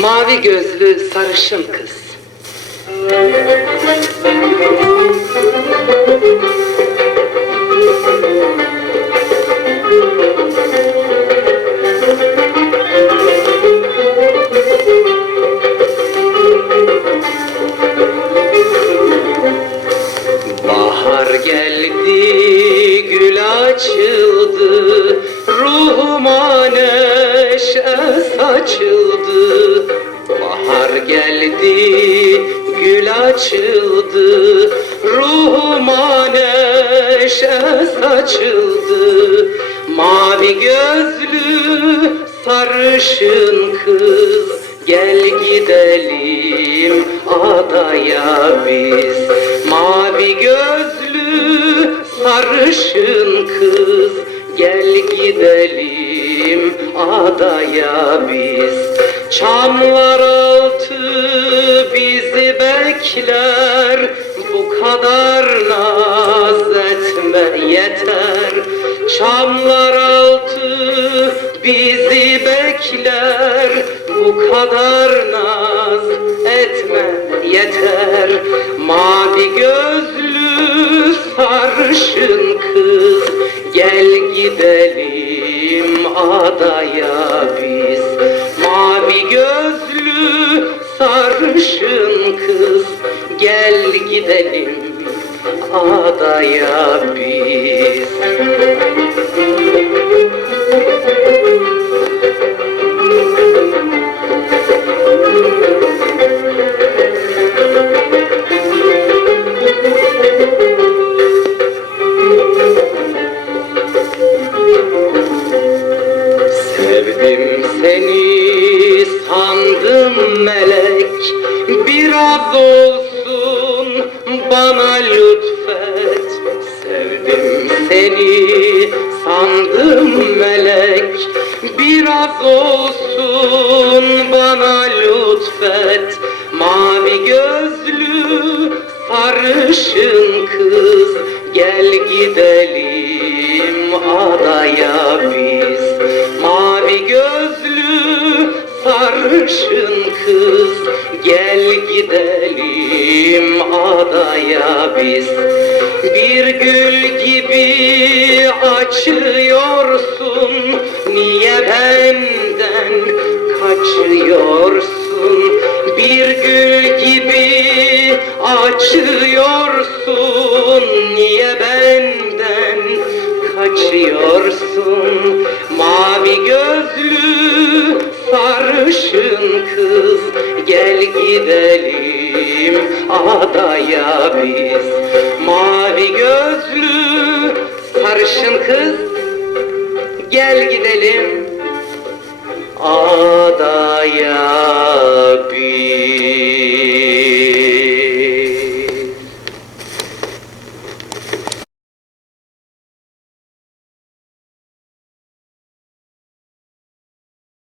Mavi gözlü sarışın kız. Bahar geldi, gül açıldı, ruhuma neşe saçıldı. Bahar geldi, gül açıldı, ruhuma neşe saçıldı. Mavi gözlü sarışın kız, gel gidelim adaya biz. Mavi gözlü sarışın kız Gel gidelim adaya biz. Çamlar altı bizi bekler Bu kadar naz etme yeter. Çamlar altı bizi bekler Bu kadar naz etme yeter. Mavi gözlü sarışın kız Gel gidelim adaya biz. Mavi gözlü sarışın kız. Gel gidelim adaya biz sandım melek Biraz olsun bana lütfet. Sevdim seni sandım melek Biraz olsun bana lütfet. Mavi gözlü sarışın kız Gel gidelim adaya biz. Mavi sarışın kız Gel gidelim adaya biz. Bir gül gibi açıyorsun Niye benden kaçıyorsun? Bir gül gibi açıyorsun Niye benden kaçıyorsun? Mavi gözlü gidelim adaya biz. Mavi gözlü sarışın kız Gel gidelim adaya biz